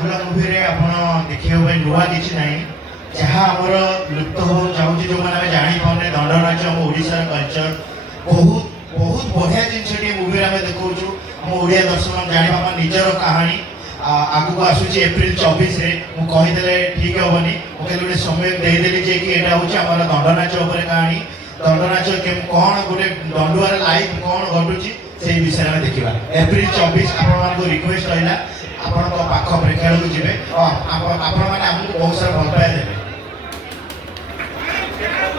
Andhra movie रे आपण देखियो भाई नुआ किछि नाही जहाँ आमर लुप्त हो जाऊँ जो मैंने जानी पाने दंड नाच आम ओडिशा कल्चर बहुत बहुत बढ़िया जिनसटी मुवी आम देखु आम ओडिया दर्शक जाना निजर कहानी आगु आसूची एप्रिल 24 रे मु कहीदेले ठीक हेनी मुझे गोटे समय देदेली जे कि एटा होची आमर दंड नाच उपरे कहानी दंड नाच कौन गोटे दंडुआर लाइफ कौन घटुची से विषय में देखा एप्रिल 24 आपण रिक्वेस्ट रहा आपण पाख प्रेक्षालय को जी आपण मैंने आमको बहुत सारा भल पाया देवे।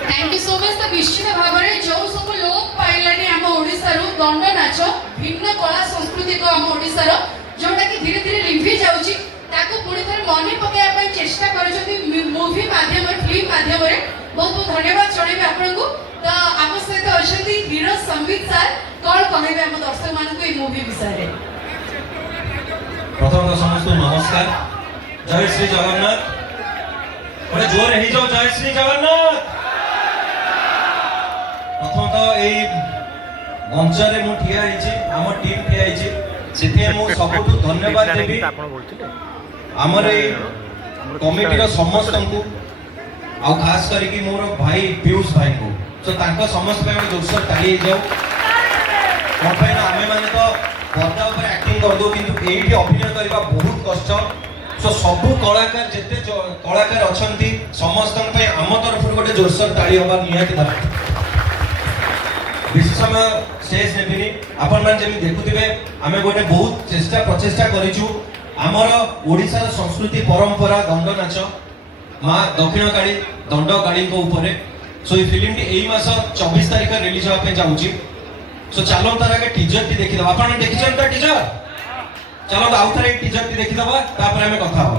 Thank you so much. तो निश्चित भाव में जो सब लोक पाइलानी आम ओडिसा रु दंड नाच भिन्न कला संस्कृति को आम ओडिसा रो जोटा कि धीरे धीरे लिंभि जाउची ताको पुणी थरे मने पकाया पई चेष्टा करछथि मूवी माध्यम फिल्म माध्यम रे बहुत बहुत धन्यवाद जणेबे आपन को। तो आम सहित अछथि हीरो संबित सर कोन कहबे हम दर्शक मान को ई मूवी विषय रे। प्रथम तो समस्त नमस्कार। जय श्री जगन्नाथ। बड़े जोर ही जाओ जय श्री जगन्नाथ। प्रथम तो एई मंच रे मु ठिया हिची हम टीम ठिया हिची सेते मु सबटु धन्यवाद देबी हमर ए कमिटी रो समस्त को आ खास करी कि मोर भाई पीयूष भाई को तो तांको समस्त पे जोरसोर ताली जाओ कहीं ना आमे माने तो पर्दा ऊपर एक्टिंग कर दो किंतु एठी अभिनय करबा बहुत कष्ट। सो सब कलाकार जिते कलाकार अछंती समस्त पे आम तरफ गोटे जोरसोर ताली होबा निहाती दरकार। विशेष समय स्टेज नेबिनी आपण मान जेमि देखुथिबे आमे गोटे बहुत चेष्टा प्रचेष्टा करिछु हमर ओडिसा रो संस्कृति परंपरा दंड नाच मां दक्षिण काली दंड काली को ऊपर। सो ये फिल्म टी एई मास 24 तारिख रिलीज होबा पे जाउची। सो चलो तार आगे टीजर टी देखि दबा। आपण देखिछन त टीजर चलो आउ थरे टीजर टी देखि दबा तापर हमें कथा हो।